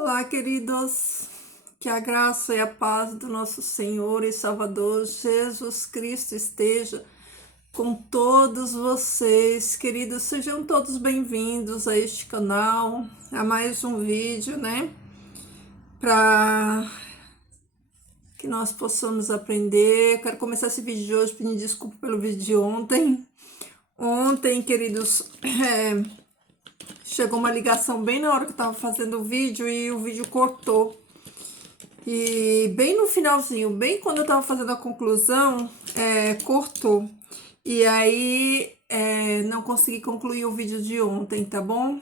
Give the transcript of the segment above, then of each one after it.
Olá, queridos, que a graça e a paz do nosso Senhor e Salvador Jesus Cristo esteja com todos vocês, queridos. Sejam todos bem-vindos a este canal, a mais um vídeo, né? Para que nós possamos aprender. Quero começar esse vídeo de hoje pedindo desculpa pelo vídeo de ontem. Ontem, queridos, chegou uma ligação bem na hora que eu tava fazendo o vídeo e o vídeo cortou. E bem no finalzinho, bem quando eu tava fazendo a conclusão, cortou. E aí, não consegui concluir o vídeo de ontem, tá bom?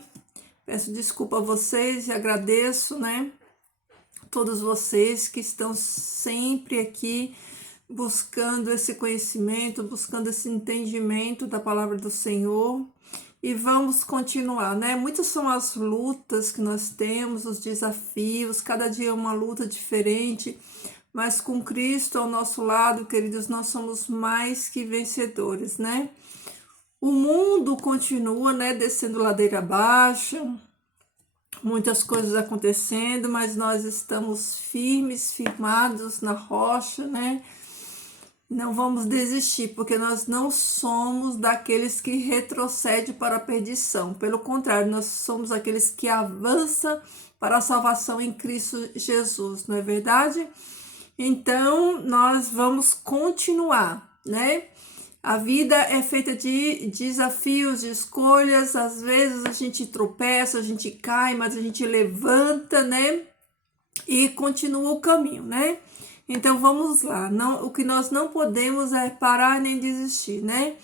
Peço desculpa a vocês e agradeço, né? Todos vocês que estão sempre aqui buscando esse conhecimento, buscando esse entendimento da palavra do Senhor. E vamos continuar, né? Muitas são as lutas que nós temos, os desafios, cada dia é uma luta diferente, mas com Cristo ao nosso lado, queridos, nós somos mais que vencedores, né? O mundo continua, né, descendo ladeira abaixo, muitas coisas acontecendo, mas nós estamos firmes, firmados na rocha, né? Não vamos desistir, porque nós não somos daqueles que retrocedem para a perdição. Pelo contrário, nós somos aqueles que avançam para a salvação em Cristo Jesus, não é verdade? Então, nós vamos continuar, né? A vida é feita de desafios, de escolhas. Às vezes a gente tropeça, a gente cai, mas a gente levanta, né? E continua o caminho, né? Então vamos lá, o que nós não podemos é parar nem desistir, né?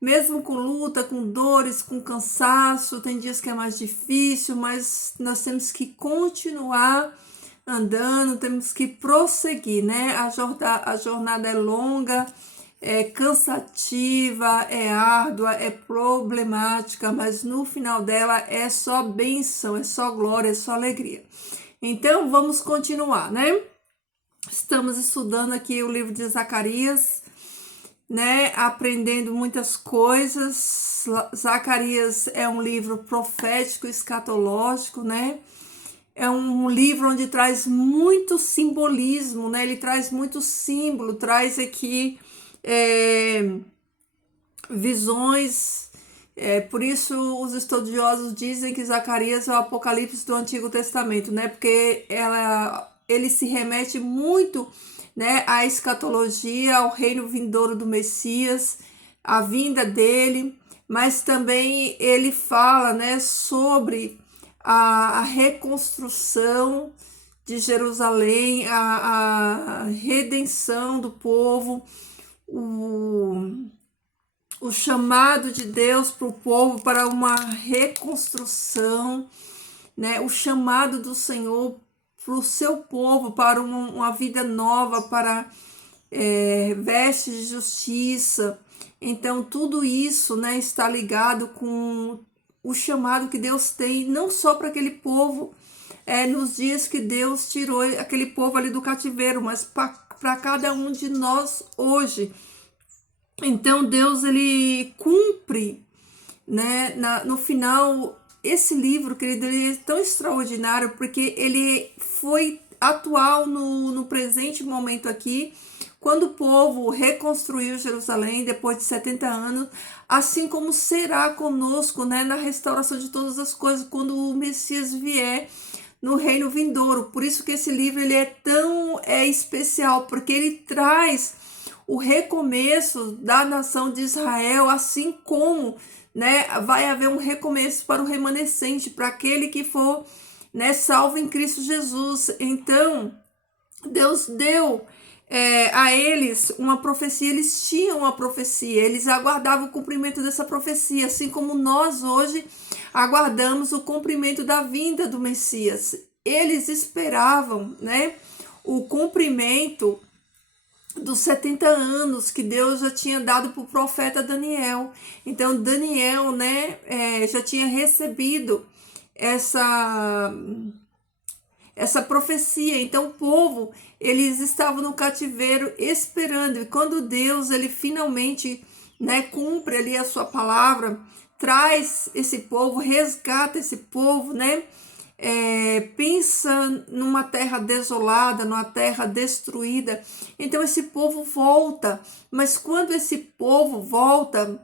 Mesmo com luta, com dores, com cansaço, tem dias que é mais difícil, mas nós temos que continuar andando, temos que prosseguir, né? A jornada é longa, é cansativa, é árdua, é problemática, mas no final dela é só bênção, é só glória, é só alegria. Então vamos continuar, né? Estamos estudando aqui o livro de Zacarias, né? Aprendendo muitas coisas. Zacarias é um livro profético, escatológico, né? É um livro onde traz muito simbolismo, né? Ele traz muito símbolo, traz aqui visões. Por isso os estudiosos dizem que Zacarias é o Apocalipse do Antigo Testamento, né? Porque ele se remete muito, né, à escatologia, ao reino vindouro do Messias, à vinda dele, mas também ele fala, né, sobre a reconstrução de Jerusalém, a redenção do povo, o chamado de Deus para o povo para uma reconstrução, né, o chamado do Senhor para o seu povo, para uma vida nova, para vestes de justiça. Então, tudo isso, né, está ligado com o chamado que Deus tem, não só para aquele povo, nos dias que Deus tirou aquele povo ali do cativeiro, mas para cada um de nós hoje. Então, Deus, ele cumpre, né, no final. Esse livro, querido, ele é tão extraordinário porque ele foi atual no presente momento aqui, quando o povo reconstruiu Jerusalém depois de 70 anos, assim como será conosco, né, na restauração de todas as coisas, quando o Messias vier no reino vindouro. Por isso que esse livro ele é tão especial, porque ele traz o recomeço da nação de Israel, assim como, né, vai haver um recomeço para o remanescente, para aquele que for, né, salvo em Cristo Jesus. Então, Deus deu a eles uma profecia, eles tinham uma profecia, eles aguardavam o cumprimento dessa profecia, assim como nós hoje aguardamos o cumprimento da vinda do Messias. Eles esperavam, né, o cumprimento dos 70 anos que Deus já tinha dado para o profeta Daniel. Então Daniel, né, já tinha recebido essa profecia. Então o povo, eles estavam no cativeiro esperando, e quando Deus ele finalmente, né, cumpre ali a sua palavra, traz esse povo, resgata esse povo, né, pensa numa terra desolada, numa terra destruída. Então esse povo volta, mas quando esse povo volta,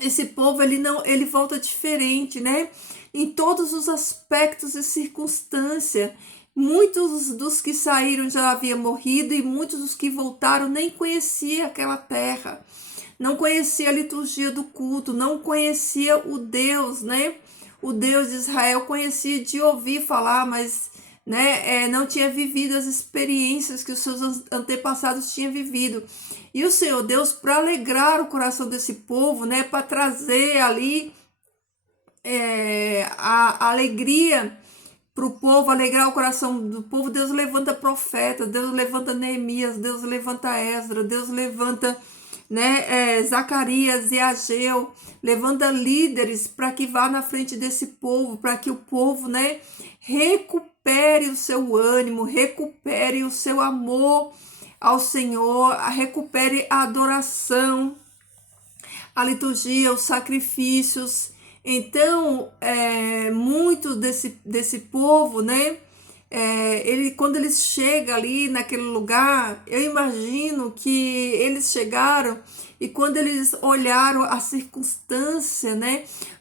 esse povo ele volta diferente, né? Em todos os aspectos e circunstâncias. Muitos dos que saíram já haviam morrido e muitos dos que voltaram nem conheciam aquela terra, não conhecia a liturgia do culto, não conhecia o Deus, né? O Deus de Israel conhecia de ouvir falar, mas não tinha vivido as experiências que os seus antepassados tinham vivido. E o Senhor Deus, para alegrar o coração desse povo, né, para trazer ali a alegria para o povo, alegrar o coração do povo, Deus levanta profetas, Deus levanta Neemias, Deus levanta Esdras, Deus levanta Zacarias e Ageu, levanta líderes para que vá na frente desse povo, para que o povo recupere o seu ânimo, recupere o seu amor ao Senhor, recupere a adoração, a liturgia, os sacrifícios. Então, muito desse povo, quando eles chegam ali naquele lugar, eu imagino que eles chegaram e quando eles olharam a circunstância,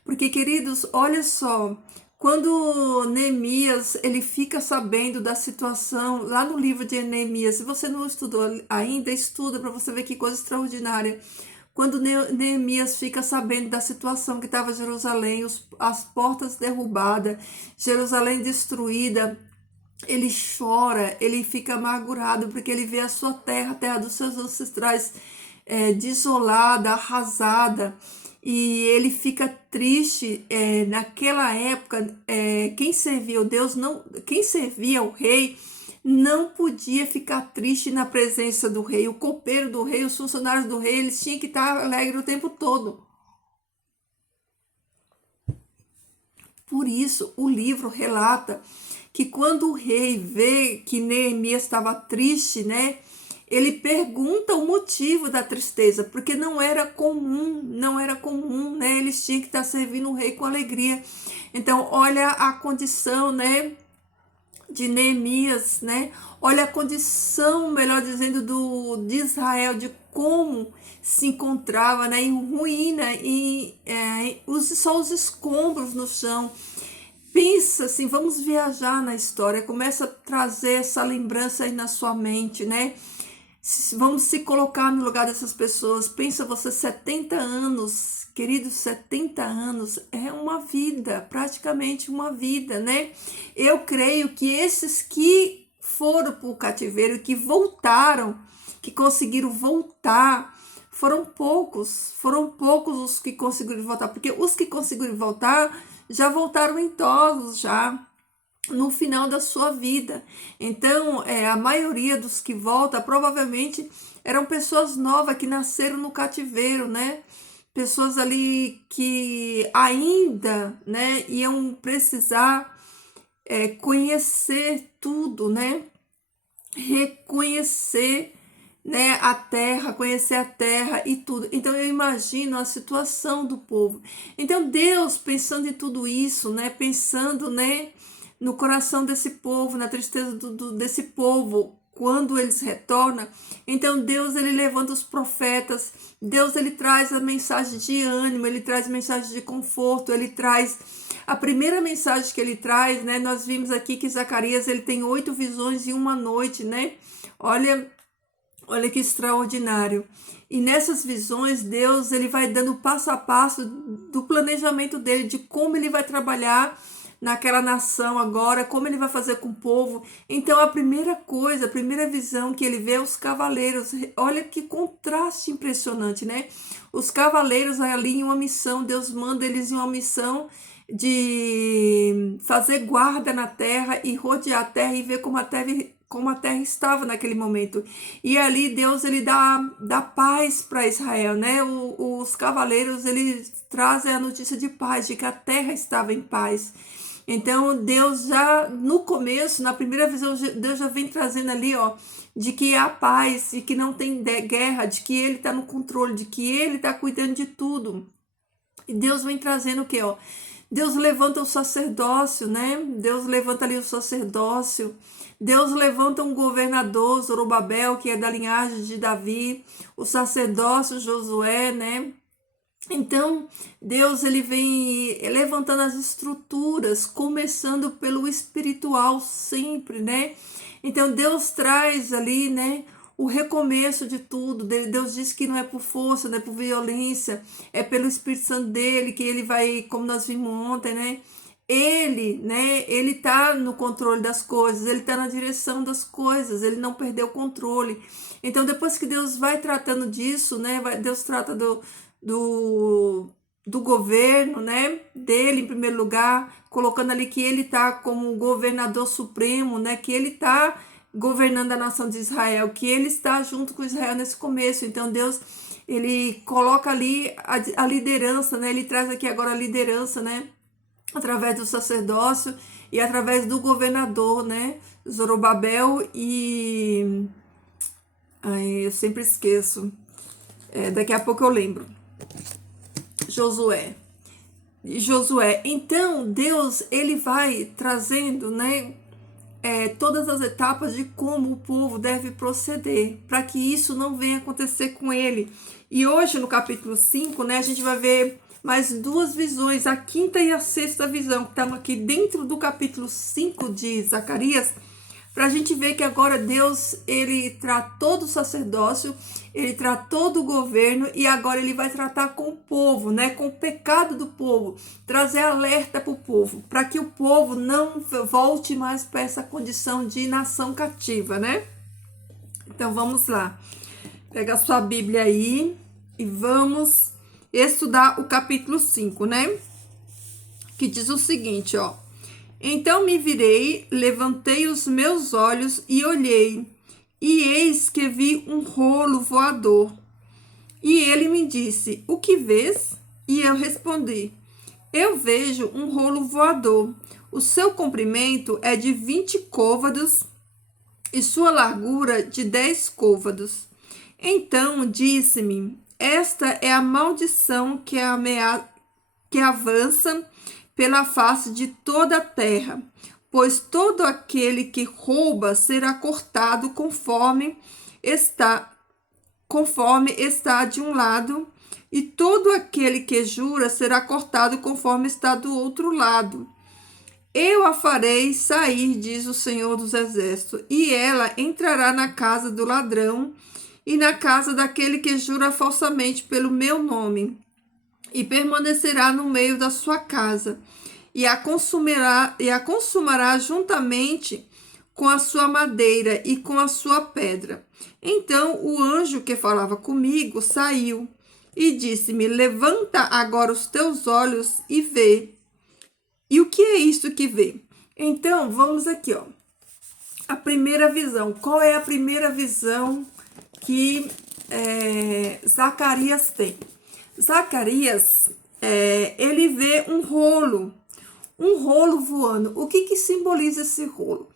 porque, queridos, olha só, quando Neemias, ele fica sabendo da situação, lá no livro de Neemias, se você não estudou ainda, estuda para você ver que coisa extraordinária. Quando Neemias fica sabendo da situação que estava Jerusalém, as portas derrubadas, Jerusalém destruída, ele chora, ele fica amargurado, porque ele vê a sua terra, a terra dos seus ancestrais, desolada, arrasada, e ele fica triste. Naquela época, quem servia o Deus, quem servia o rei, não podia ficar triste na presença do rei. O copeiro do rei, os funcionários do rei, eles tinham que estar alegres o tempo todo. Por isso, o livro relata que quando o rei vê que Neemias estava triste, ele pergunta o motivo da tristeza, porque não era comum, eles tinham que estar servindo o rei com alegria. Então, olha a condição, de Neemias, olha a condição, melhor dizendo, de Israel, de como se encontrava, em ruína, só os escombros no chão. Pensa assim, vamos viajar na história, começa a trazer essa lembrança aí na sua mente, Vamos se colocar no lugar dessas pessoas. Pensa você, 70 anos, queridos, 70 anos é uma vida, praticamente uma vida, Eu creio que esses que foram para o cativeiro, que voltaram, que conseguiram voltar, foram poucos os que conseguiram voltar, porque os que conseguiram voltar já voltaram idosos, já no final da sua vida. Então, a maioria dos que volta provavelmente eram pessoas novas que nasceram no cativeiro, Pessoas ali que ainda, iam precisar conhecer tudo, Reconhecer, conhecer a terra e tudo. Então eu imagino a situação do povo. Então Deus, pensando em tudo isso, pensando, no coração desse povo, na tristeza desse povo, quando eles retornam, então Deus, ele levanta os profetas, Deus, ele traz a mensagem de ânimo, ele traz mensagem de conforto, ele traz a primeira mensagem que ele traz, nós vimos aqui que Zacarias, ele tem 8 visões em uma noite, Olha que extraordinário. E nessas visões, Deus, ele vai dando passo a passo do planejamento dele, de como ele vai trabalhar naquela nação agora, como ele vai fazer com o povo. Então, a primeira coisa, a primeira visão que ele vê é os cavaleiros. Olha que contraste impressionante, Os cavaleiros ali em uma missão, Deus manda eles em uma missão de fazer guarda na terra e rodear a terra e ver como a terra estava naquele momento. E ali Deus, ele dá paz para Israel, Os cavaleiros, eles trazem a notícia de paz, de que a terra estava em paz. Então Deus já no começo, na primeira visão, Deus já vem trazendo ali, de que há paz, de que não tem guerra, de que ele está no controle, de que ele está cuidando de tudo. E Deus vem trazendo o quê? Deus levanta o sacerdócio, né? Deus levanta ali o sacerdócio. Deus levanta um governador, Zorobabel, que é da linhagem de Davi, o sacerdócio Josué, né? Então, Deus ele vem levantando as estruturas, começando pelo espiritual sempre, né? Então, Deus traz ali, né, o recomeço de tudo. Deus diz que não é por força, não é por violência, é pelo Espírito Santo dele que ele vai, como nós vimos ontem, né? Ele, né, ele tá no controle das coisas, ele tá na direção das coisas, ele não perdeu o controle. Então, depois que Deus vai tratando disso, né, Deus trata do, do governo, né, dele em primeiro lugar, colocando ali que ele tá como governador supremo, né, que ele tá governando a nação de Israel, que ele está junto com Israel nesse começo. Então, Deus, ele coloca ali a liderança, né, ele traz aqui agora a liderança, né, através do sacerdócio e através do governador, né, Zorobabel e... Ai, eu sempre esqueço. Daqui a pouco eu lembro. Josué. Josué. Então, Deus, ele vai trazendo, né, todas as etapas de como o povo deve proceder, para que isso não venha acontecer com ele. E hoje, no capítulo 5, né, a gente vai ver mais duas visões, a quinta e a sexta visão, que estão aqui dentro do capítulo 5 de Zacarias, para a gente ver que agora Deus, ele tratou do sacerdócio, ele tratou do governo e agora ele vai tratar com o povo, né, com o pecado do povo, trazer alerta para o povo, para que o povo não volte mais para essa condição de nação cativa, né? Então vamos lá, pega a sua Bíblia aí e vamos estudar o capítulo 5, né? Que diz o seguinte, ó. Então me virei, levantei os meus olhos e olhei, e eis que vi um rolo voador. E ele me disse: O que vês? E eu respondi: Eu vejo um rolo voador. O seu comprimento é de 20 côvados e sua largura de 10 côvados. Então disse-me: Esta é a maldição que avança pela face de toda a terra, pois todo aquele que rouba será cortado conforme está de um lado, e todo aquele que jura será cortado conforme está do outro lado. Eu a farei sair, diz o Senhor dos Exércitos, e ela entrará na casa do ladrão e na casa daquele que jura falsamente pelo meu nome, e permanecerá no meio da sua casa, e a consumará juntamente com a sua madeira e com a sua pedra. Então o anjo que falava comigo saiu e disse-me: Levanta agora os teus olhos e vê. E o que é isto que vê? Então vamos aqui, ó. A primeira visão. Qual é a primeira visão que Zacarias tem? Zacarias, ele vê um rolo voando. O que simboliza esse rolo?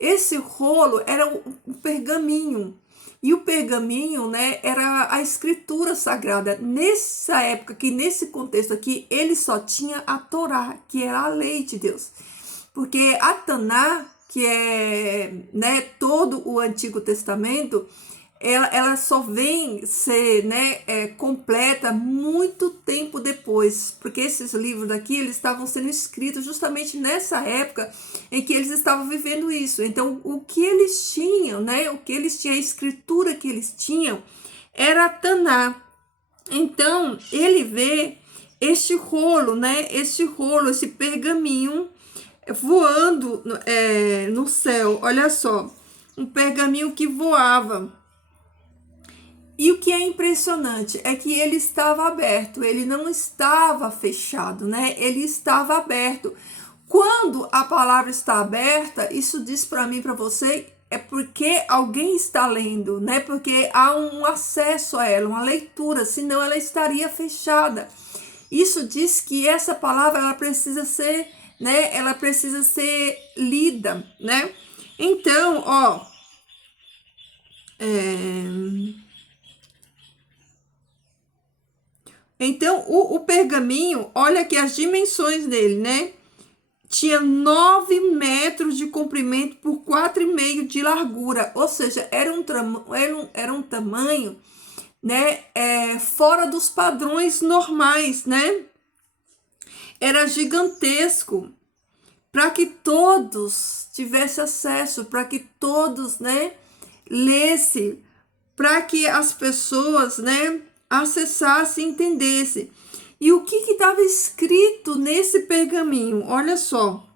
Esse rolo era um pergaminho. E o pergaminho, né, era a escritura sagrada. Nessa época aqui, nesse contexto aqui, ele só tinha a Torá, que era a lei de Deus. Porque a Taná, que é, né, todo o Antigo Testamento, ela só vem ser, né, completa muito tempo depois, porque esses livros daqui, eles estavam sendo escritos justamente nessa época em que eles estavam vivendo isso. Então, o que eles tinham, né, a escritura que eles tinham, era a Taná. Então, ele vê este rolo, né, esse pergaminho voando no céu. Olha só, um pergaminho que voava. E o que é impressionante é que ele estava aberto, ele não estava fechado, né? Ele estava aberto. Quando a palavra está aberta, isso diz para mim, para você, é porque alguém está lendo, né? Porque há um acesso a ela, uma leitura, senão ela estaria fechada. Isso diz que essa palavra, ela precisa ser, né? Ela precisa ser lida, né? Então, ó, Então, o pergaminho, olha aqui as dimensões dele, né? Tinha 9 metros de comprimento por 4,5 de largura. Ou seja, era um tamanho, né? Fora dos padrões normais, né? Era gigantesco. Para que todos tivessem acesso, para que todos, né, lessem, para que as pessoas, né, acessassem e entendessem. E o que estava escrito nesse pergaminho? Olha só.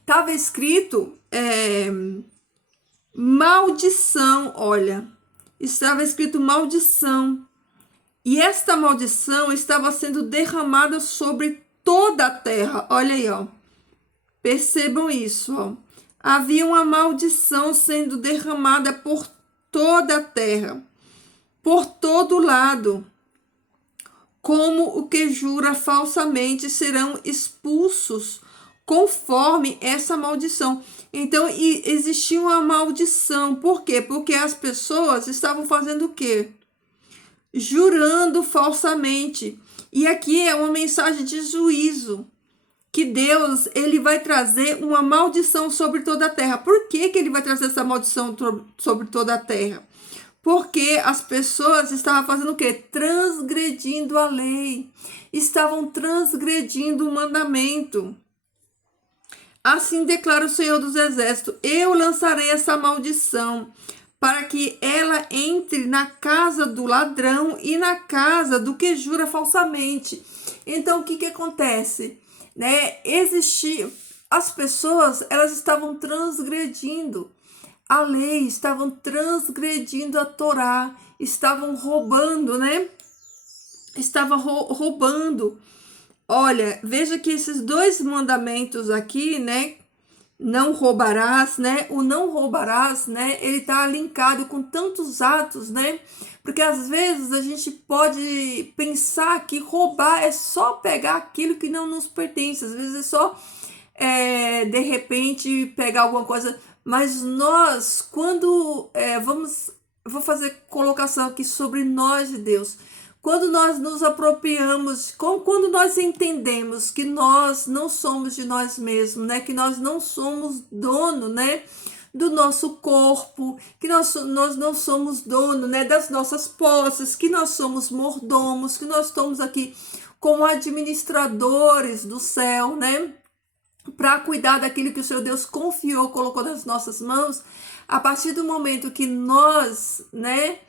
Estava escrito maldição, olha. Estava escrito maldição. E esta maldição estava sendo derramada sobre toda a terra. Olha aí, ó. Percebam isso, ó. Havia uma maldição sendo derramada por toda a terra, por todo lado. Como o que jura falsamente serão expulsos conforme essa maldição. Então, existia uma maldição. Por quê? Porque as pessoas estavam fazendo o quê? Jurando falsamente. E aqui é uma mensagem de juízo, que Deus, ele vai trazer uma maldição sobre toda a terra. Por que ele vai trazer essa maldição sobre toda a terra? Porque as pessoas estavam fazendo o quê? Transgredindo a lei. Estavam transgredindo o mandamento. Assim declara o Senhor dos Exércitos: eu lançarei essa maldição para que ela entre na casa do ladrão e na casa do que jura falsamente. Então, o que acontece? Né? As pessoas, elas estavam transgredindo a lei, estavam transgredindo a Torá, estavam roubando, né? Estavam roubando. Olha, veja que esses dois mandamentos aqui, né? Não roubarás, né? O não roubarás, né? Ele tá linkado com tantos atos, né? Porque às vezes a gente pode pensar que roubar é só pegar aquilo que não nos pertence. Às vezes é só, de repente, pegar alguma coisa. Mas nós, quando vou fazer colocação aqui sobre nós e Deus. Quando nós nos apropriamos, quando nós entendemos que nós não somos de nós mesmos, né? Que nós não somos dono, né? Do nosso corpo, que nós não somos dono, né? Das nossas posses, que nós somos mordomos, que nós estamos aqui como administradores do céu, né? Para cuidar daquilo que o Senhor Deus confiou, colocou nas nossas mãos. A partir do momento que nós, né?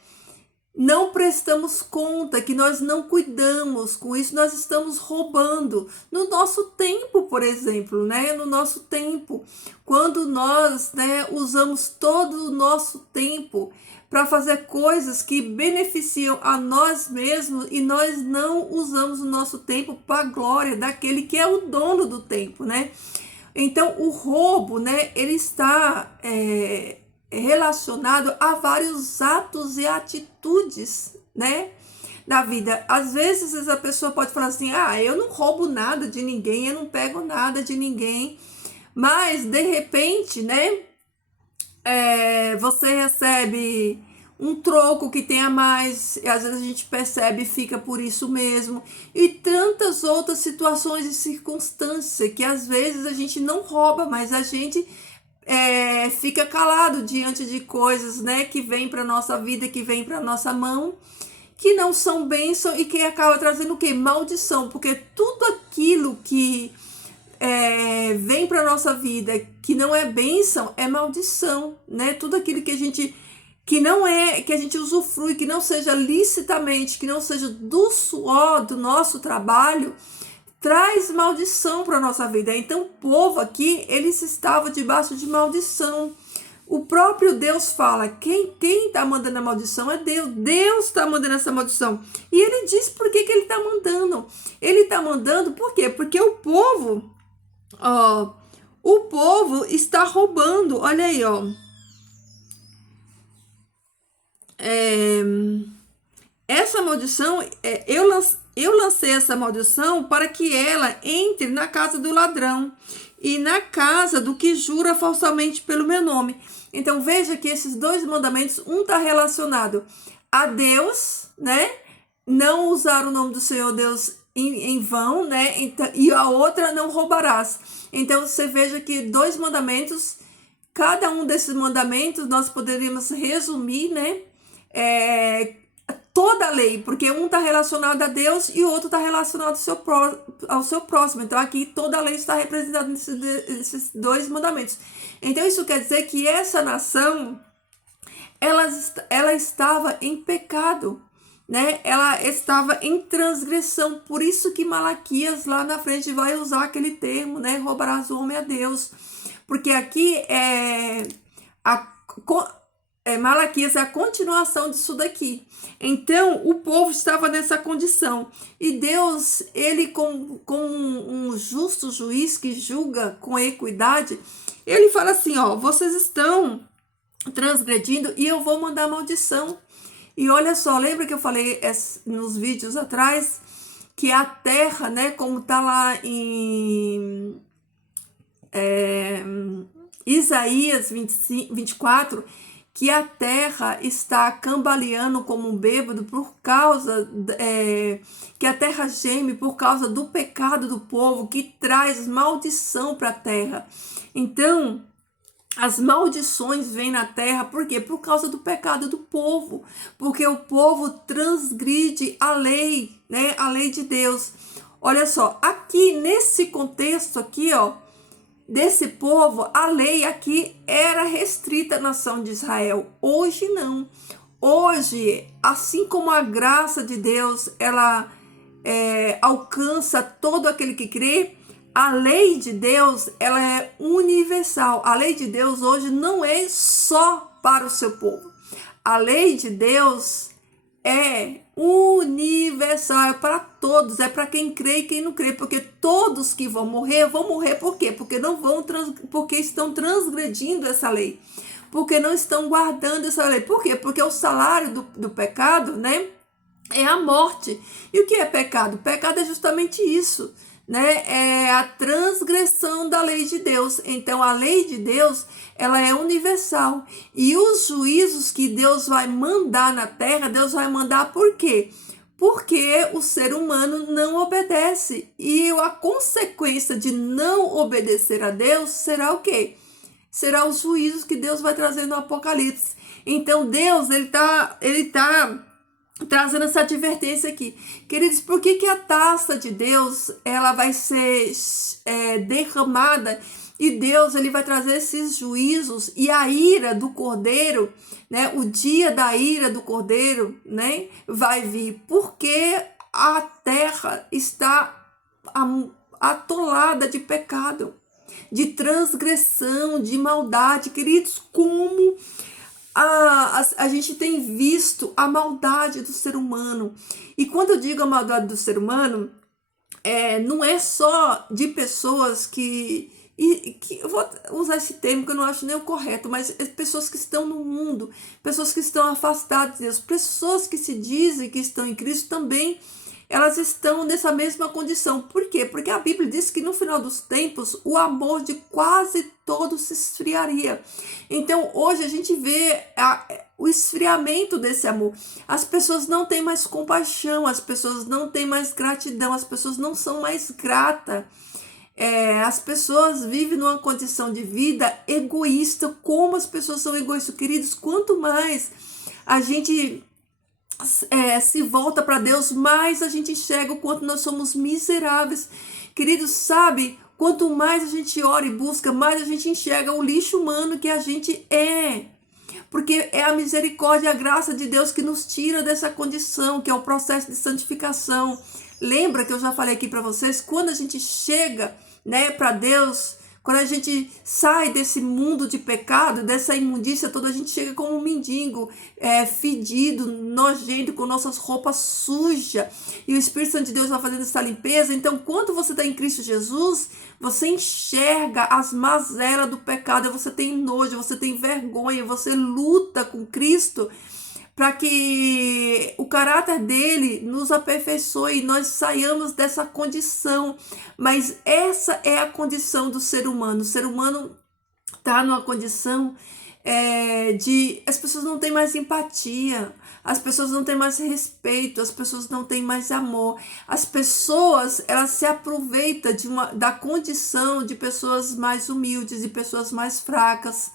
Não prestamos conta, que nós não cuidamos, com isso nós estamos roubando no nosso tempo, por exemplo, né? No nosso tempo, quando nós, né, usamos todo o nosso tempo para fazer coisas que beneficiam a nós mesmos e nós não usamos o nosso tempo para a glória daquele que é o dono do tempo, né? Então, o roubo, né, ele está relacionado a vários atos e atitudes, né, na vida. Às vezes a pessoa pode falar assim: ah, eu não roubo nada de ninguém, eu não pego nada de ninguém, mas de repente, né, você recebe um troco que tem a mais, e às vezes a gente percebe e fica por isso mesmo, e tantas outras situações e circunstâncias que às vezes a gente não rouba, mas a gente fica calado diante de coisas, né, que vem para nossa vida, que vem para nossa mão, que não são bênção e que acaba trazendo o quê? Maldição, porque tudo aquilo que vem para nossa vida que não é bênção é maldição, né? Tudo aquilo que a gente que a gente usufrui, que não seja licitamente, que não seja do suor do nosso trabalho, traz maldição para a nossa vida. Então, o povo aqui, eles estavam debaixo de maldição. O próprio Deus fala, quem está mandando a maldição é Deus. Deus está mandando essa maldição. E ele diz por que ele está mandando. Ele está mandando por quê? Porque o povo está roubando. Olha aí, ó. Essa maldição, eu lancei essa maldição para que ela entre na casa do ladrão e na casa do que jura falsamente pelo meu nome. Então veja que esses dois mandamentos, um está relacionado a Deus, né? não usar o nome do Senhor Deus em vão, né? Então, e a outra, não roubarás. Então você veja que 2 mandamentos, cada um desses mandamentos nós poderíamos resumir, né? Toda a lei, porque um está relacionado a Deus e o outro está relacionado ao seu próximo. Então aqui toda a lei está representada nesses 2 mandamentos. Então isso quer dizer que essa nação, ela estava em pecado, né? Ela estava em transgressão. Por isso que Malaquias lá na frente vai usar aquele termo, né? Roubarás o homem a Deus. Porque aqui Malaquias é a continuação disso daqui. Então, o povo estava nessa condição. E Deus, ele como um justo juiz que julga com equidade, ele fala assim, ó, vocês estão transgredindo e eu vou mandar maldição. E olha só, lembra que eu falei nos vídeos atrás que a terra, né, como tá lá em Isaías 24, que a terra está cambaleando como um bêbado por causa, que a terra geme por causa do pecado do povo, que traz maldição para a terra. Então, as maldições vêm na terra, por quê? Por causa do pecado do povo, porque o povo transgride a lei, né? A lei de Deus. Olha só, aqui nesse contexto aqui, ó, desse povo, a lei aqui era restrita à nação de Israel. Hoje não. Hoje, assim como a graça de Deus, ela alcança todo aquele que crê, a lei de Deus, ela é universal. A lei de Deus hoje não é só para o seu povo. A lei de Deus é universal, é para todos, é para quem crê e quem não crê, porque todos que vão morrer por quê? Porque estão transgredindo essa lei, porque não estão guardando essa lei. Por quê? Porque o salário do pecado, né, é a morte. E o que é pecado? Pecado é justamente isso, né? É a transgressão da lei de Deus. Então a lei de Deus, ela é universal, e os juízos que Deus vai mandar na terra, Deus vai mandar por quê? Porque o ser humano não obedece, e a consequência de não obedecer a Deus será o quê? Será os juízos que Deus vai trazer no Apocalipse. Então Deus, ele tá trazendo essa advertência aqui. Queridos, por que a taça de Deus, ela vai ser derramada, e Deus, ele vai trazer esses juízos e a ira do Cordeiro, né? O dia da ira do Cordeiro, né, vai vir porque a terra está atolada de pecado, de transgressão, de maldade. Queridos, como a gente tem visto a maldade do ser humano. E quando eu digo a maldade do ser humano, não é só de pessoas que eu vou usar esse termo que eu não acho nem o correto, mas pessoas que estão no mundo, pessoas que estão afastadas de Deus, pessoas que se dizem que estão em Cristo também, elas estão nessa mesma condição. Por quê? Porque a Bíblia diz que no final dos tempos o amor de quase todos se esfriaria. Então hoje a gente vê o esfriamento desse amor. As pessoas não têm mais compaixão, as pessoas não têm mais gratidão, as pessoas não são mais gratas. As pessoas vivem numa condição de vida egoísta. Como as pessoas são egoístas, queridos. Quanto mais a gente se volta para Deus, mais a gente enxerga o quanto nós somos miseráveis. Queridos, sabe, quanto mais a gente ora e busca, mais a gente enxerga o lixo humano que a gente é. Porque é a misericórdia e a graça de Deus que nos tira dessa condição, que é o processo de santificação. Lembra que eu já falei aqui para vocês, quando a gente chega, né, para Deus, quando a gente sai desse mundo de pecado, dessa imundícia toda, a gente chega como um mendigo, fedido, nojento, com nossas roupas sujas. E o Espírito Santo de Deus vai fazendo essa limpeza. Então, quando você está em Cristo Jesus, você enxerga as mazelas do pecado, você tem nojo, você tem vergonha, você luta com Cristo para que o caráter dele nos aperfeiçoe e nós saiamos dessa condição. Mas essa é a condição do ser humano. O ser humano está numa condição as pessoas não têm mais empatia, as pessoas não têm mais respeito, as pessoas não têm mais amor. As pessoas, elas se aproveitam da condição de pessoas mais humildes e pessoas mais fracas.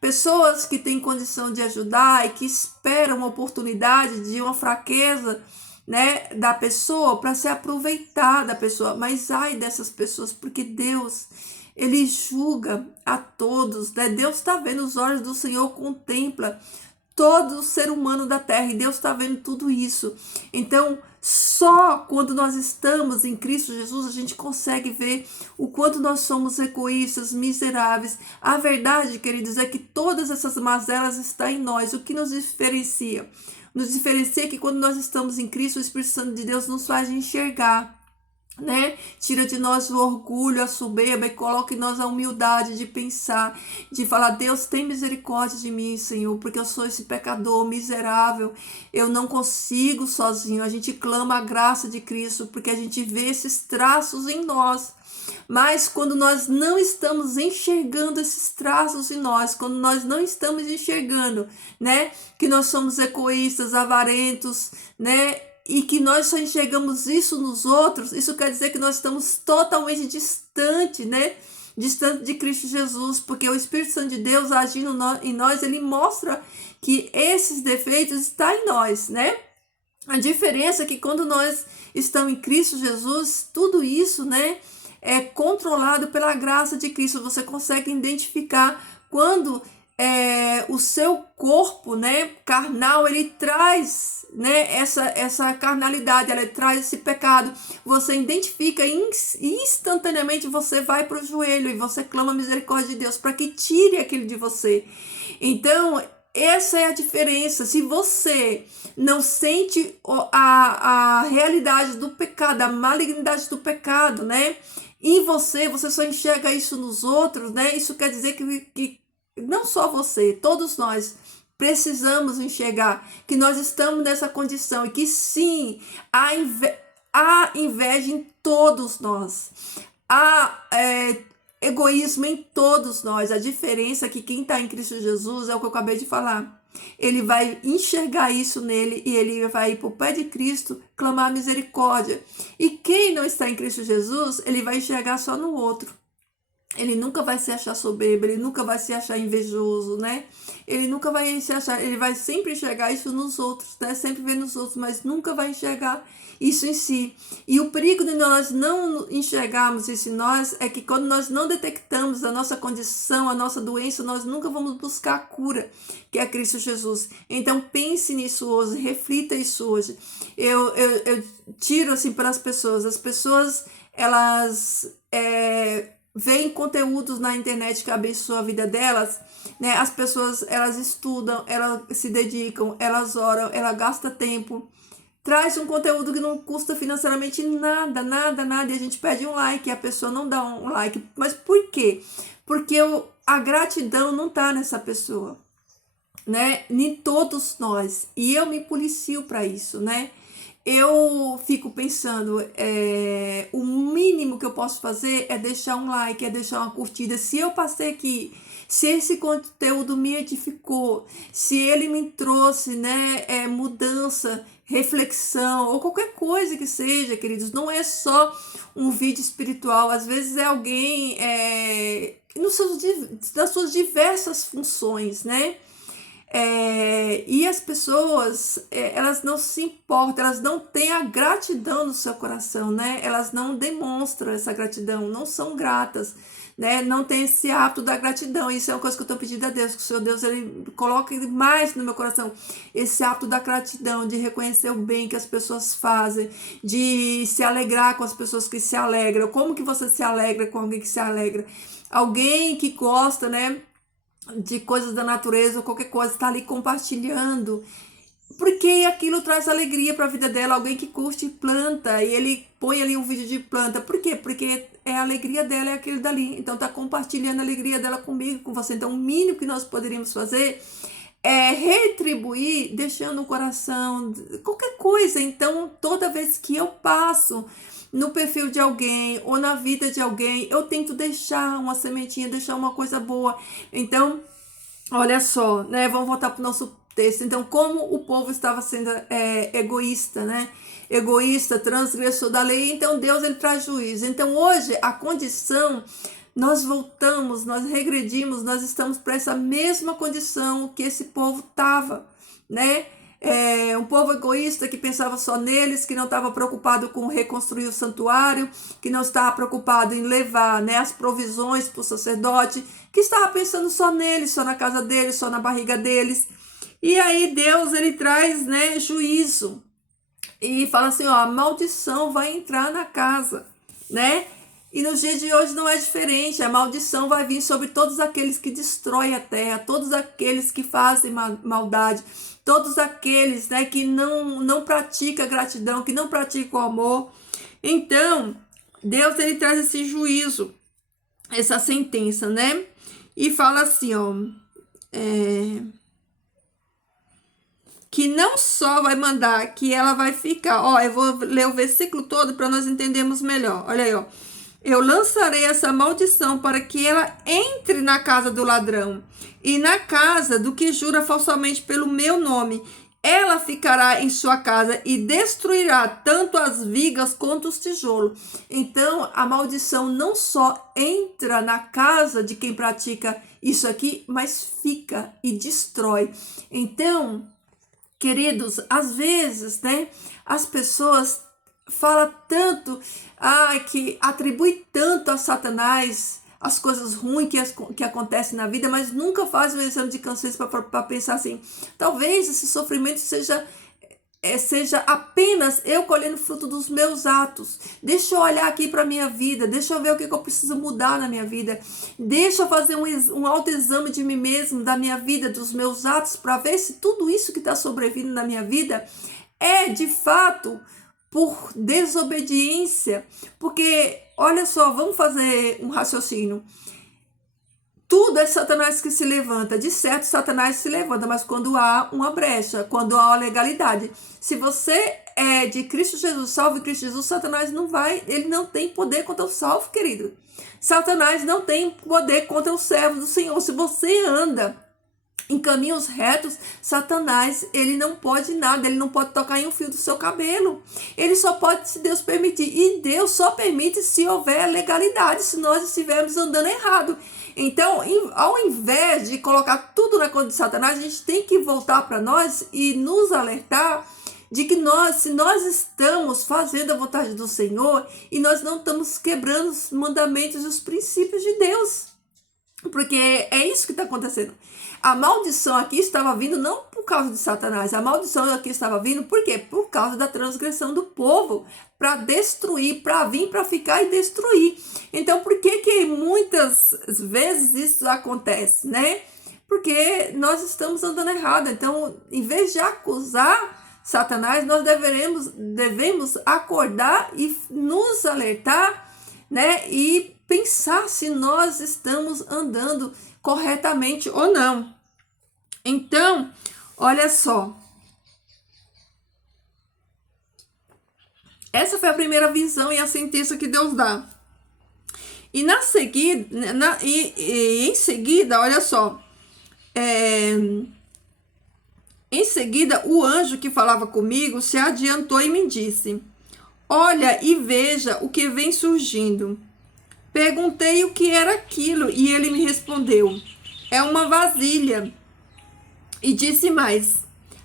Pessoas que têm condição de ajudar e que esperam uma oportunidade de uma fraqueza, né, da pessoa para se aproveitar da pessoa. Mas ai dessas pessoas, porque Deus, ele julga a todos, né? Deus está vendo, os olhos do Senhor contempla todo ser humano da terra, e Deus está vendo tudo isso. Então, só quando nós estamos em Cristo Jesus, a gente consegue ver o quanto nós somos egoístas, miseráveis. A verdade, queridos, é que todas essas mazelas estão em nós. O que nos diferencia? Nos diferencia que quando nós estamos em Cristo, o Espírito Santo de Deus nos faz enxergar, né? Tira de nós o orgulho, a soberba, e coloca em nós a humildade de pensar, de falar: Deus, tem misericórdia de mim, Senhor, porque eu sou esse pecador miserável, eu não consigo sozinho. A gente clama a graça de Cristo, porque a gente vê esses traços em nós. Mas quando nós não estamos enxergando esses traços em nós, quando nós não estamos enxergando, né, que nós somos egoístas, avarentos, né, e que nós só enxergamos isso nos outros, isso quer dizer que nós estamos totalmente distante, né? Distante de Cristo Jesus, porque o Espírito Santo de Deus agindo em nós, ele mostra que esses defeitos estão em nós, né? A diferença é que quando nós estamos em Cristo Jesus, tudo isso, né, é controlado pela graça de Cristo. Você consegue identificar quando o seu corpo, né, carnal, ele traz, né, essa carnalidade, ela traz esse pecado. Você identifica e instantaneamente você vai para o joelho e você clama a misericórdia de Deus para que tire aquilo de você. Então, essa é a diferença. Se você não sente a realidade do pecado, a malignidade do pecado, né, em você, você só enxerga isso nos outros, né? Isso quer dizer que não só você, todos nós precisamos enxergar que nós estamos nessa condição e que sim, há inveja em todos nós, há egoísmo em todos nós. A diferença é que quem está em Cristo Jesus é o que eu acabei de falar. Ele vai enxergar isso nele e ele vai ir para o pé de Cristo clamar misericórdia. E quem não está em Cristo Jesus, ele vai enxergar só no outro. Ele nunca vai se achar soberbo, ele nunca vai se achar invejoso, né? Ele nunca vai se achar, ele vai sempre enxergar isso nos outros, né? Sempre ver nos outros, mas nunca vai enxergar isso em si. E o perigo de nós não enxergarmos isso em nós é que quando nós não detectamos a nossa condição, a nossa doença, nós nunca vamos buscar a cura, que é Cristo Jesus. Então pense nisso hoje, reflita isso hoje. Eu tiro assim para as pessoas, elas veem conteúdos na internet que abençoam a vida delas, né? As pessoas, elas estudam, elas se dedicam, elas oram, elas gastam tempo, traz um conteúdo que não custa financeiramente nada, e a gente pede um like e a pessoa não dá um like. Mas por quê? Porque a gratidão não tá nessa pessoa, né? Nem todos nós. E eu me policio para isso, né? Eu fico pensando, o mínimo que eu posso fazer é deixar um like, é deixar uma curtida. Se eu passei aqui, se esse conteúdo me edificou, se ele me trouxe, né, mudança, reflexão, ou qualquer coisa que seja, queridos, não é só um vídeo espiritual. Às vezes é alguém nas suas diversas funções, né? E as pessoas, elas não se importam, elas não têm a gratidão no seu coração, né? Elas não demonstram essa gratidão, não são gratas, né? Não tem esse hábito da gratidão. Isso é uma coisa que eu estou pedindo a Deus, que o Senhor Deus, ele coloque mais no meu coração esse hábito da gratidão, de reconhecer o bem que as pessoas fazem, de se alegrar com as pessoas que se alegram. Como que você se alegra com alguém que se alegra? Alguém que gosta, né, de coisas da natureza ou qualquer coisa, está ali compartilhando, porque aquilo traz alegria para a vida dela. Alguém que curte planta e ele põe ali um vídeo de planta, por quê? Porque a alegria dela é aquilo dali, então tá compartilhando a alegria dela comigo, com você. Então o mínimo que nós poderíamos fazer é retribuir, deixando o coração, qualquer coisa. Então toda vez que eu passo no perfil de alguém ou na vida de alguém, eu tento deixar uma sementinha, deixar uma coisa boa. Então Olha só, né? Vamos voltar para o nosso texto. Então, como o povo estava sendo egoísta, né? Egoísta, transgressor da lei, então Deus ele traz juízo. Então, hoje, a condição, nós voltamos, nós regredimos, nós estamos para essa mesma condição que esse povo estava, né? Um povo egoísta que pensava só neles, que não estava preocupado com reconstruir o santuário, que não estava preocupado em levar, né, as provisões para o sacerdote, que estava pensando só neles, só na casa deles, só na barriga deles. E aí Deus ele traz, né, juízo e fala assim, ó, a maldição vai entrar na casa, né? E nos dias de hoje não é diferente, a maldição vai vir sobre todos aqueles que destroem a terra, todos aqueles que fazem maldade, todos aqueles, né, que não praticam gratidão, que não praticam o amor. Então, Deus ele traz esse juízo, essa sentença, né? E fala assim, ó, que não só vai mandar, que ela vai ficar, ó, eu vou ler o versículo todo para nós entendermos melhor. Olha aí, ó. Eu lançarei essa maldição para que ela entre na casa do ladrão e na casa do que jura falsamente pelo meu nome. Ela ficará em sua casa e destruirá tanto as vigas quanto os tijolos. Então, a maldição não só entra na casa de quem pratica isso aqui, mas fica e destrói. Então, queridos, às vezes, né, as pessoas falam tanto, que atribui tanto a Satanás as coisas ruins que acontecem na vida, mas nunca faz um exame de consciência para pensar assim, talvez esse sofrimento seja apenas eu colhendo fruto dos meus atos. Deixa eu olhar aqui para a minha vida, deixa eu ver o que eu preciso mudar na minha vida, deixa eu fazer um autoexame de mim mesmo, da minha vida, dos meus atos, para ver se tudo isso que está sobrevindo na minha vida é de fato por desobediência. Porque, olha só, vamos fazer um raciocínio. Tudo é Satanás que se levanta. De certo, Satanás se levanta, mas quando há uma brecha, quando há uma legalidade. Se você é de Cristo Jesus, salvo em Cristo Jesus, Satanás não vai, ele não tem poder contra o salvo, querido. Satanás não tem poder contra o servo do Senhor. Se você anda em caminhos retos, Satanás, ele não pode nada, ele não pode tocar em um fio do seu cabelo. Ele só pode se Deus permitir. E Deus só permite se houver legalidade, se nós estivermos andando errado. Então, ao invés de colocar tudo na conta de Satanás, a gente tem que voltar para nós e nos alertar de que se nós estamos fazendo a vontade do Senhor e nós não estamos quebrando os mandamentos e os princípios de Deus. Porque é isso que está acontecendo. A maldição aqui estava vindo não por causa de Satanás. A maldição aqui estava vindo por quê? Por causa da transgressão do povo. Para destruir, para vir, para ficar e destruir. Então, por que muitas vezes isso acontece, né? Porque nós estamos andando errado. Então, em vez de acusar Satanás, nós devemos acordar e nos alertar, né? E pensar se nós estamos andando corretamente ou não. Então, olha só. Essa foi a primeira visão e a sentença que Deus dá. E em seguida, olha só. Em seguida, o anjo que falava comigo se adiantou e me disse: olha e veja o que vem surgindo. Perguntei o que era aquilo e ele me respondeu: é uma vasilha. E disse mais: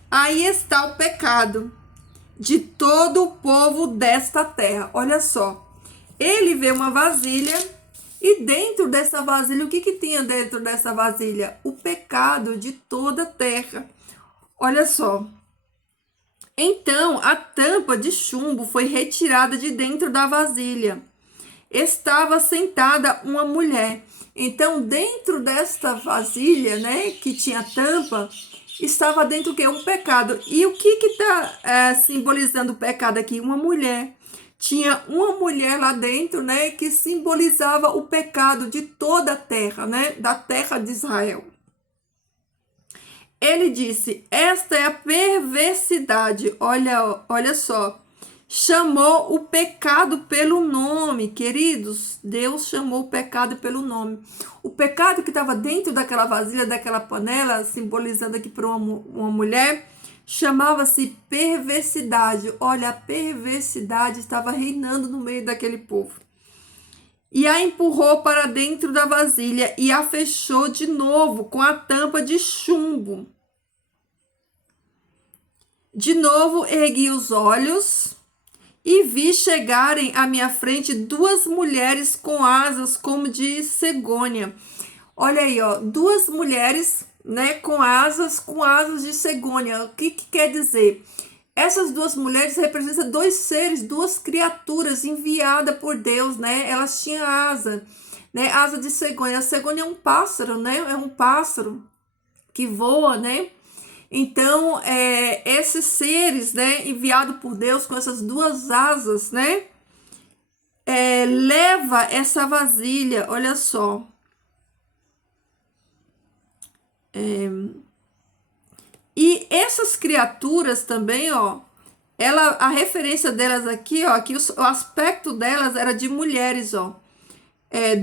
aí está o pecado de todo o povo desta terra. Olha só, ele vê uma vasilha e dentro dessa vasilha, o que tinha dentro dessa vasilha? O pecado de toda a terra. Olha só. Então, a tampa de chumbo foi retirada de dentro da vasilha. Estava sentada uma mulher. Então, dentro desta vasilha, né, que tinha tampa, estava dentro o quê? Um pecado. E o que está simbolizando o pecado aqui? Uma mulher. Tinha uma mulher lá dentro, né, que simbolizava o pecado de toda a terra, né, da terra de Israel. Ele disse: esta é a perversidade, olha só, chamou o pecado pelo nome, queridos. Deus chamou o pecado pelo nome. O pecado que estava dentro daquela vasilha, daquela panela, simbolizando aqui para uma mulher, chamava-se perversidade. Olha, a perversidade estava reinando no meio daquele povo. E a empurrou para dentro da vasilha e a fechou de novo com a tampa de chumbo. De novo ergui os olhos e vi chegarem à minha frente duas mulheres com asas como de cegônia. Olha aí, ó, duas mulheres, né, com asas de cegônia. O que quer dizer? Essas duas mulheres representam dois seres, duas criaturas enviadas por Deus, né? Elas tinham asa, né? Asa de cegônia. A cegônia é um pássaro, né? É um pássaro que voa, né? Então, esses seres, né, enviados por Deus com essas duas asas, né, leva essa vasilha, olha só. E essas criaturas também, ó, a referência delas aqui, ó, aqui o aspecto delas era de mulheres, ó.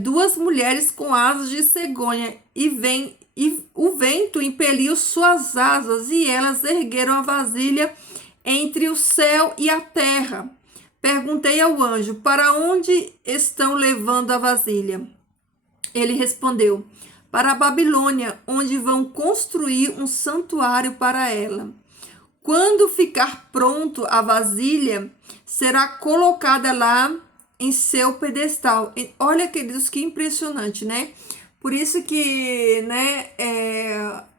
Duas mulheres com asas de cegônia e o vento impeliu suas asas e elas ergueram a vasilha entre o céu e a terra. Perguntei ao anjo: para onde estão levando a vasilha? Ele respondeu: para a Babilônia, onde vão construir um santuário para ela. Quando ficar pronto a vasilha, será colocada lá em seu pedestal. Olha, queridos, que impressionante, né? Por isso que, né,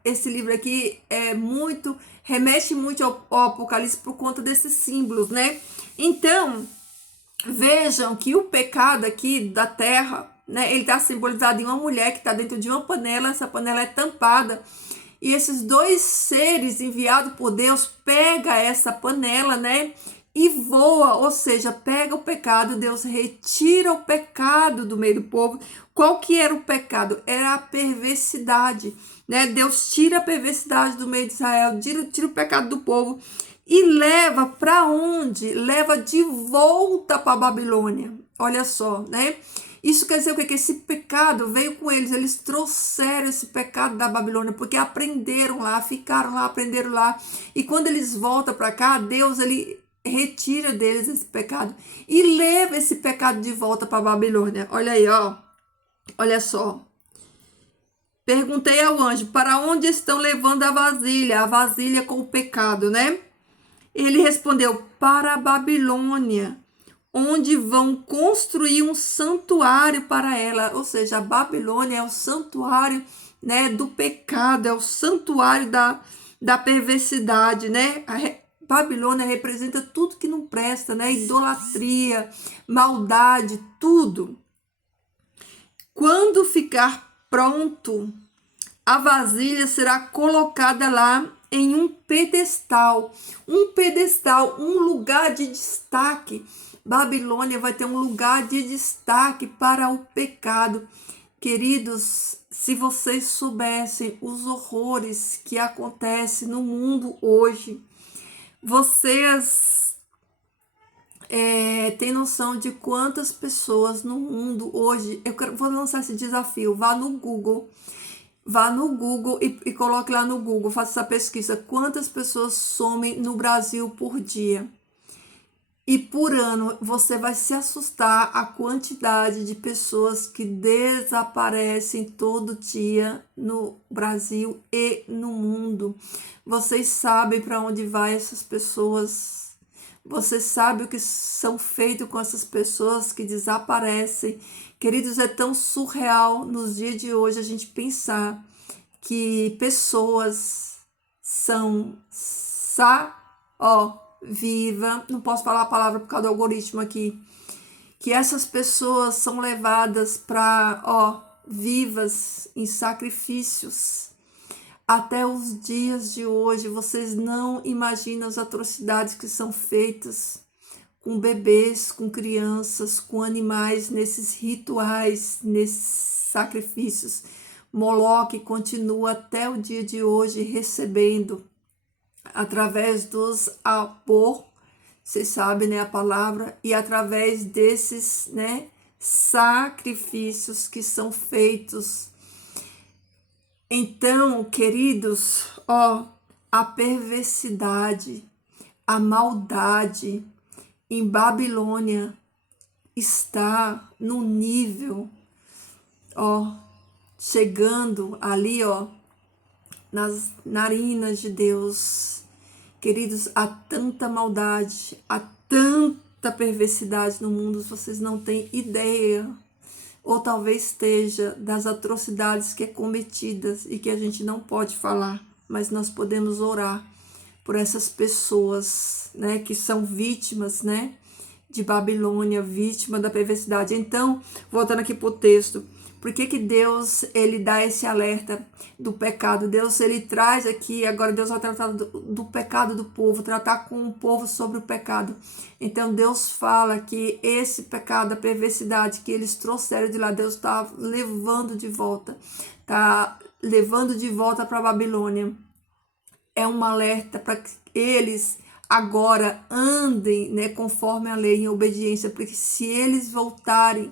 esse livro aqui remete muito ao Apocalipse por conta desses símbolos, né? Então, vejam que o pecado aqui da terra, né, ele está simbolizado em uma mulher que está dentro de uma panela, essa panela é tampada, e esses dois seres enviados por Deus pega essa panela, né, e voa, ou seja, pega o pecado, Deus retira o pecado do meio do povo. Qual que era o pecado? Era a perversidade, né? Deus tira a perversidade do meio de Israel, tira o pecado do povo e leva para onde? Leva de volta para a Babilônia. Olha só, né? Isso quer dizer o quê? Que esse pecado veio com eles trouxeram esse pecado da Babilônia, porque aprenderam lá, ficaram lá, aprenderam lá. E quando eles voltam para cá, Deus, ele retira deles esse pecado e leva esse pecado de volta para a Babilônia. Olha aí, ó. Olha só. Perguntei ao anjo: para onde estão levando a vasilha com o pecado, né? Ele respondeu: para a Babilônia, onde vão construir um santuário para ela. Ou seja, a Babilônia é o santuário, né, do pecado, é o santuário da perversidade, né? Babilônia representa tudo que não presta, né? Idolatria, maldade, tudo. Quando ficar pronto, a vasilha será colocada lá em um pedestal, um lugar de destaque. Babilônia vai ter um lugar de destaque para o pecado. Queridos, se vocês soubessem os horrores que acontecem no mundo hoje, vocês têm noção de quantas pessoas no mundo hoje... Vou lançar esse desafio, vá no Google e coloque lá no Google, faça essa pesquisa. Quantas pessoas somem no Brasil por dia? E por ano, você vai se assustar a quantidade de pessoas que desaparecem todo dia no Brasil e no mundo. Vocês sabem para onde vai essas pessoas? Você sabe o que são feito com essas pessoas que desaparecem? Queridos, é tão surreal nos dias de hoje a gente pensar que pessoas são viva, não posso falar a palavra por causa do algoritmo aqui, que essas pessoas são levadas para, vivas em sacrifícios. Até os dias de hoje, vocês não imaginam as atrocidades que são feitas com bebês, com crianças, com animais, nesses rituais, nesses sacrifícios. Moloque continua até o dia de hoje recebendo, através dos vocês sabem, né, a palavra, e através desses, né, sacrifícios que são feitos. Então, queridos, ó, a perversidade, a maldade em Babilônia está no nível, ó, chegando ali, ó, nas narinas de Deus. Queridos, há tanta maldade, há tanta perversidade no mundo, vocês não têm ideia, ou talvez esteja, das atrocidades que é cometidas e que a gente não pode falar, mas nós podemos orar por essas pessoas, né, que são vítimas, né, de Babilônia, vítima da perversidade. Então, voltando aqui para o texto, por que Deus, ele dá esse alerta do pecado? Deus, ele traz aqui, agora Deus vai tratar do pecado do povo, tratar com o povo sobre o pecado. Então, Deus fala que esse pecado, a perversidade que eles trouxeram de lá, Deus está levando de volta, para a Babilônia. É um alerta para que eles agora andem, né, conforme a lei, em obediência, porque se eles voltarem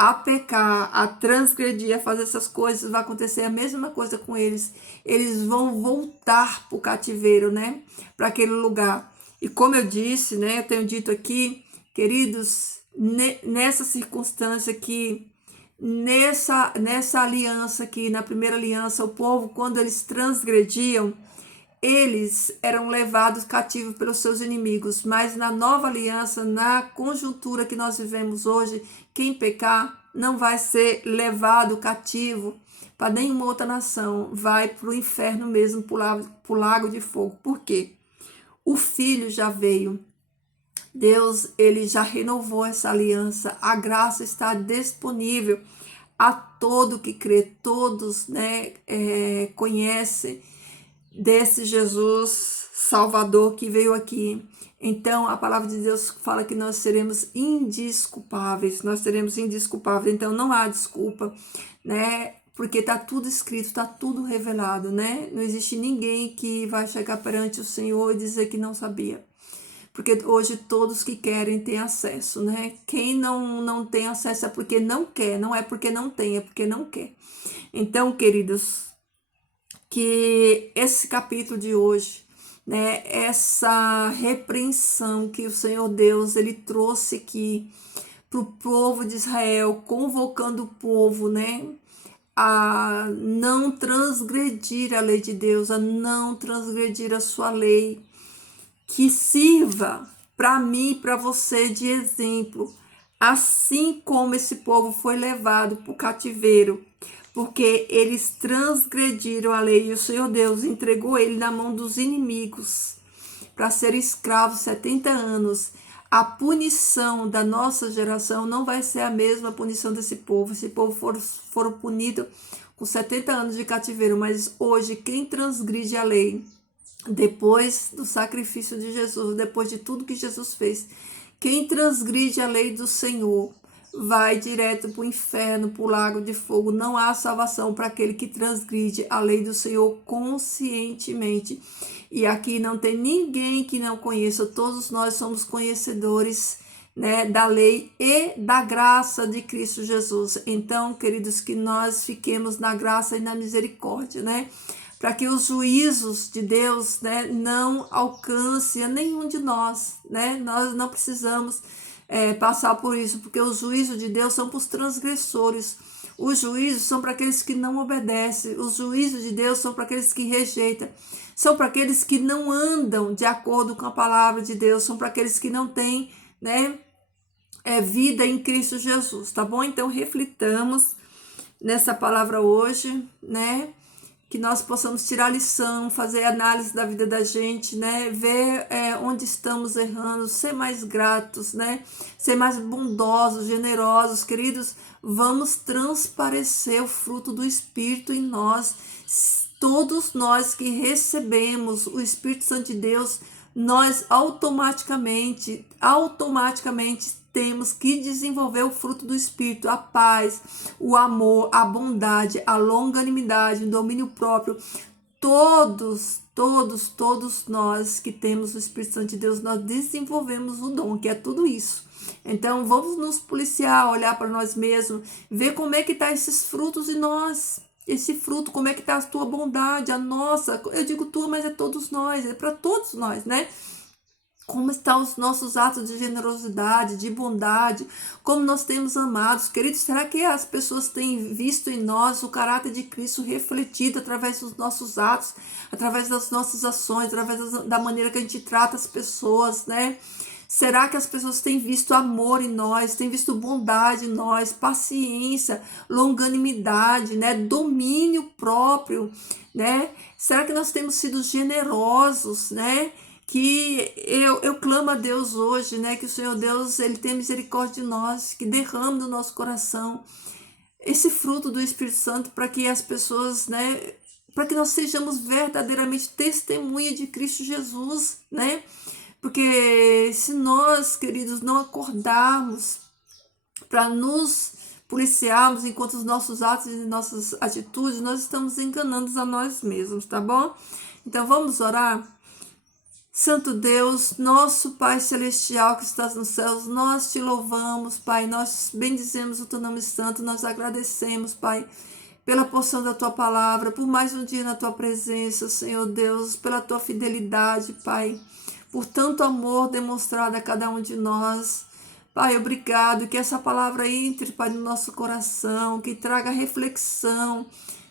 a pecar, a transgredir, a fazer essas coisas, vai acontecer a mesma coisa com eles. Eles vão voltar para o cativeiro, né, para aquele lugar. E como eu disse, né, eu tenho dito aqui, queridos, nessa circunstância aqui, nessa aliança aqui, na primeira aliança, o povo, quando eles transgrediam, eles eram levados cativos pelos seus inimigos, mas na nova aliança, na conjuntura que nós vivemos hoje, quem pecar não vai ser levado cativo para nenhuma outra nação, vai para o inferno mesmo, para o lago de fogo. Por quê? O Filho já veio, Deus, ele já renovou essa aliança, a graça está disponível a todo que crê, todos, né, conhecem desse Jesus Salvador que veio aqui. Então, a palavra de Deus fala que nós seremos indesculpáveis, então não há desculpa, né? Porque está tudo escrito, está tudo revelado, né? Não existe ninguém que vai chegar perante o Senhor e dizer que não sabia. Porque hoje todos que querem têm acesso, né? Quem não tem acesso é porque não quer, não é porque não tem, é porque não quer. Então, queridos, que esse capítulo de hoje, né, essa repreensão que o Senhor Deus, ele trouxe aqui para o povo de Israel, convocando o povo, né, a não transgredir a lei de Deus, a não transgredir a sua lei, que sirva para mim e para você de exemplo, assim como esse povo foi levado para o cativeiro, porque eles transgrediram a lei e o Senhor Deus entregou ele na mão dos inimigos para ser escravo 70 anos. A punição da nossa geração não vai ser a mesma punição desse povo. Esse povo foram punidos com 70 anos de cativeiro, mas hoje quem transgride a lei, depois do sacrifício de Jesus, depois de tudo que Jesus fez, quem transgride a lei do Senhor vai direto para o inferno, para o lago de fogo. Não há salvação para aquele que transgride a lei do Senhor conscientemente. E aqui não tem ninguém que não conheça, todos nós somos conhecedores, né, da lei e da graça de Cristo Jesus. Então, queridos, que nós fiquemos na graça e na misericórdia, né? Para que os juízos de Deus, né, não alcancem a nenhum de nós, né? Nós não precisamos passar por isso, porque os juízos de Deus são para os transgressores. Os juízos são para aqueles que não obedecem. Os juízos de Deus são para aqueles que rejeitam. São para aqueles que não andam de acordo com a palavra de Deus. São para aqueles que não têm, né, vida em Cristo Jesus, tá bom? Então, reflitamos nessa palavra hoje, né? Que nós possamos tirar lição, fazer análise da vida da gente, né? Ver onde estamos errando, ser mais gratos, né? Ser mais bondosos, generosos, queridos. Vamos transparecer o fruto do Espírito em nós. Todos nós que recebemos o Espírito Santo de Deus, nós automaticamente temos que desenvolver o fruto do Espírito, a paz, o amor, a bondade, a longanimidade, o domínio próprio. todos nós que temos o Espírito Santo de Deus, nós desenvolvemos o dom, que é tudo isso. Então, vamos nos policiar, olhar para nós mesmos, ver como é que tá esses frutos em nós. Esse fruto, como é que tá a tua bondade, a nossa, eu digo tua, mas é todos nós, é para todos nós, né? Como estão os nossos atos de generosidade, de bondade, como nós temos amados, queridos, será que as pessoas têm visto em nós o caráter de Cristo refletido através dos nossos atos, através das nossas ações, através da maneira que a gente trata as pessoas, né? Será que as pessoas têm visto amor em nós, têm visto bondade em nós, paciência, longanimidade, né? Domínio próprio, né? Será que nós temos sido generosos, né? Que eu clamo a Deus hoje, né? Que o Senhor Deus, Ele tem misericórdia de nós, que derrame no nosso coração esse fruto do Espírito Santo para que as pessoas, né? Para que nós sejamos verdadeiramente testemunha de Cristo Jesus, né? Porque se nós, queridos, não acordarmos para nos policiarmos enquanto os nossos atos e nossas atitudes, nós estamos enganando a nós mesmos, tá bom? Então vamos orar? Santo Deus, nosso Pai Celestial que estás nos céus, nós te louvamos, Pai, nós bendizemos o teu nome santo, nós agradecemos, Pai, pela porção da tua palavra, por mais um dia na tua presença, Senhor Deus, pela tua fidelidade, Pai, por tanto amor demonstrado a cada um de nós. Pai, obrigado, que essa palavra entre, Pai, no nosso coração, que traga reflexão,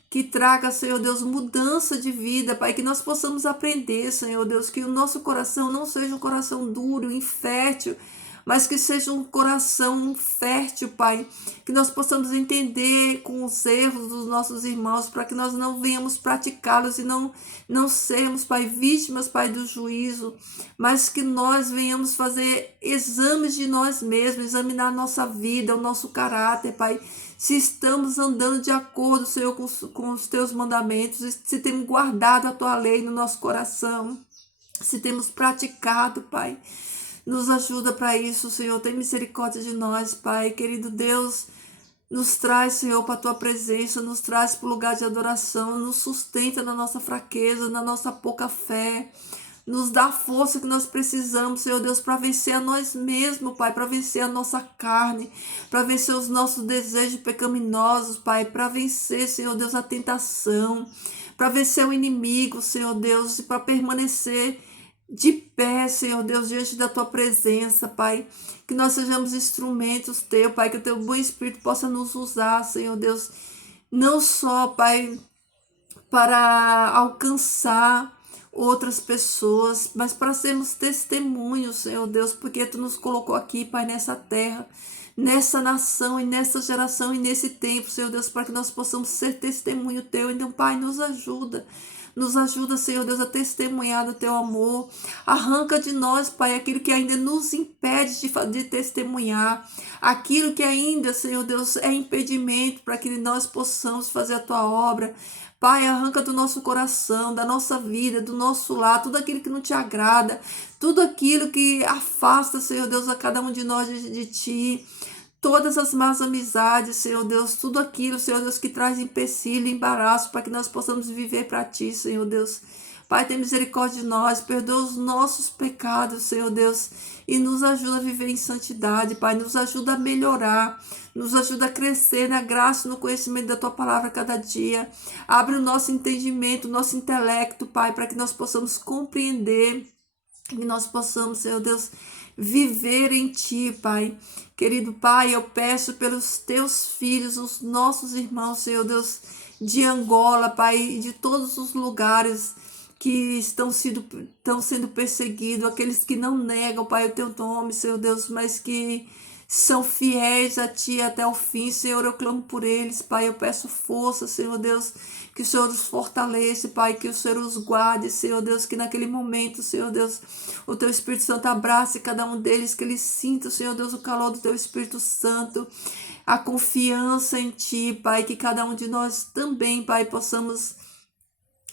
que traga, Senhor Deus, mudança de vida, Pai, que nós possamos aprender, Senhor Deus, que o nosso coração não seja um coração duro, infértil, mas que seja um coração fértil, Pai, que nós possamos entender com os erros dos nossos irmãos, para que nós não venhamos praticá-los e não sermos, Pai, vítimas, Pai, do juízo, mas que nós venhamos fazer exames de nós mesmos, examinar a nossa vida, o nosso caráter, Pai, se estamos andando de acordo, Senhor, com os teus mandamentos, se temos guardado a tua lei no nosso coração, se temos praticado, Pai. Nos ajuda para isso, Senhor. Tem misericórdia de nós, Pai. Querido Deus, nos traz, Senhor, para a tua presença, nos traz para o lugar de adoração, nos sustenta na nossa fraqueza, na nossa pouca fé. Nos dá a força que nós precisamos, Senhor Deus, para vencer a nós mesmos, Pai, para vencer a nossa carne, para vencer os nossos desejos pecaminosos, Pai, para vencer, Senhor Deus, a tentação, para vencer o inimigo, Senhor Deus, e para permanecer de pé, Senhor Deus, diante da tua presença, Pai, que nós sejamos instrumentos teu, Pai, que o teu bom Espírito possa nos usar, Senhor Deus, não só, Pai, para alcançar outras pessoas, mas para sermos testemunhos, Senhor Deus, porque tu nos colocou aqui, Pai, nessa terra, nessa nação e nessa geração e nesse tempo, Senhor Deus, para que nós possamos ser testemunho teu. Então, Pai, nos ajuda, Senhor Deus, a testemunhar do teu amor. Arranca de nós, Pai, aquilo que ainda nos impede de testemunhar, aquilo que ainda, Senhor Deus, é impedimento para que nós possamos fazer a tua obra. Pai, arranca do nosso coração, da nossa vida, do nosso lar, tudo aquilo que não te agrada, tudo aquilo que afasta, Senhor Deus, a cada um de nós de ti. Todas as más amizades, Senhor Deus, tudo aquilo, Senhor Deus, que traz empecilho, embaraço, para que nós possamos viver para ti, Senhor Deus. Pai, tem misericórdia de nós, perdoa os nossos pecados, Senhor Deus, e nos ajuda a viver em santidade, Pai, nos ajuda a melhorar, nos ajuda a crescer na graça e no conhecimento da Tua palavra cada dia. Abre o nosso entendimento, o nosso intelecto, Pai, para que nós possamos compreender, que nós possamos, Senhor Deus, viver em Ti, Pai. Querido Pai, eu peço pelos Teus filhos, os nossos irmãos, Senhor Deus, de Angola, Pai, de todos os lugares que estão sendo perseguidos, aqueles que não negam, Pai, o Teu nome, Senhor Deus, mas que são fiéis a Ti até o fim, Senhor, eu clamo por eles, Pai, eu peço força, Senhor Deus, que o Senhor os fortaleça, Pai, que o Senhor os guarde, Senhor Deus, que naquele momento, Senhor Deus, o Teu Espírito Santo abrace cada um deles, que eles sintam, Senhor Deus, o calor do Teu Espírito Santo, a confiança em Ti, Pai, que cada um de nós também, Pai, possamos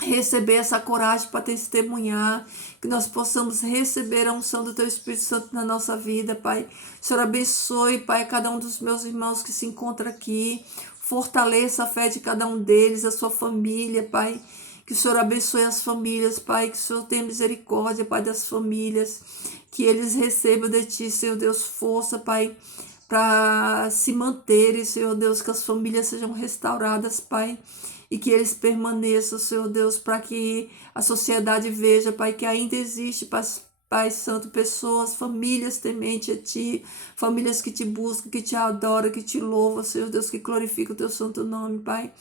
receber essa coragem para testemunhar, que nós possamos receber a unção do Teu Espírito Santo na nossa vida, Pai. Senhor, abençoe, Pai, cada um dos meus irmãos que se encontra aqui, fortaleça a fé de cada um deles, a sua família, Pai, Que o Senhor abençoe as famílias, Pai, que o Senhor tenha misericórdia, Pai, das famílias, que eles recebam de Ti, Senhor Deus, força, Pai, para se manterem, Senhor Deus, que as famílias sejam restauradas, Pai, e que eles permaneçam, Senhor Deus, para que a sociedade veja, Pai, que ainda existe, Pai Santo, pessoas, famílias tementes a Ti, famílias que Te buscam, que Te adoram, que Te louvam, Senhor Deus, que glorificam o Teu santo nome, Pai.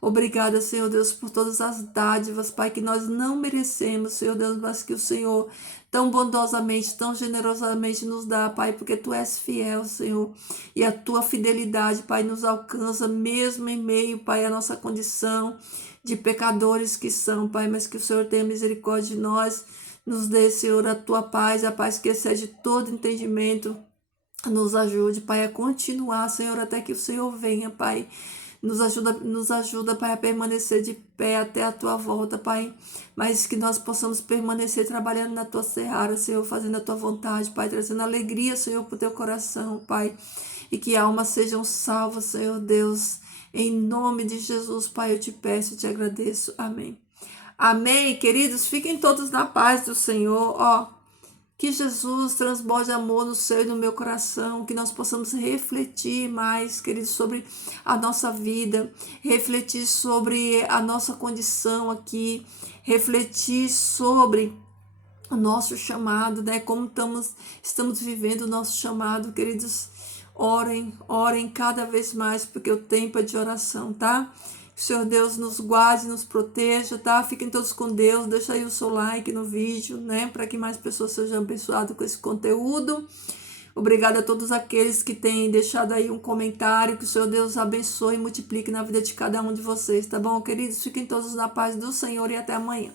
Obrigada, Senhor Deus, por todas as dádivas, Pai, que nós não merecemos, Senhor Deus, mas que o Senhor tão bondosamente, tão generosamente nos dá, Pai, porque Tu és fiel, Senhor, e a Tua fidelidade, Pai, nos alcança mesmo em meio, Pai, à nossa condição de pecadores que são, Pai, mas que o Senhor tenha misericórdia de nós, nos dê, Senhor, a Tua paz, a paz que excede todo entendimento, nos ajude, Pai, a continuar, Senhor, até que o Senhor venha, Pai. Nos ajuda, Pai, a permanecer de pé até a Tua volta, Pai. Mas que nós possamos permanecer trabalhando na Tua seara, Senhor, fazendo a Tua vontade, Pai, trazendo alegria, Senhor, para o Teu coração, Pai. E que almas sejam salvas, Senhor Deus. Em nome de Jesus, Pai, eu te peço e te agradeço. Amém. Amém, queridos. Fiquem todos na paz do Senhor, ó. Que Jesus transborde amor no seu e no meu coração, que nós possamos refletir mais, queridos, sobre a nossa vida, refletir sobre a nossa condição aqui, refletir sobre o nosso chamado, né? Como estamos vivendo o nosso chamado, queridos. Orem cada vez mais, porque o tempo é de oração, tá? Que o Senhor Deus nos guarde, nos proteja, tá? Fiquem todos com Deus. Deixa aí o seu like no vídeo, né? Para que mais pessoas sejam abençoadas com esse conteúdo. Obrigada a todos aqueles que têm deixado aí um comentário. Que o Senhor Deus abençoe e multiplique na vida de cada um de vocês, tá bom, queridos? Fiquem todos na paz do Senhor e até amanhã.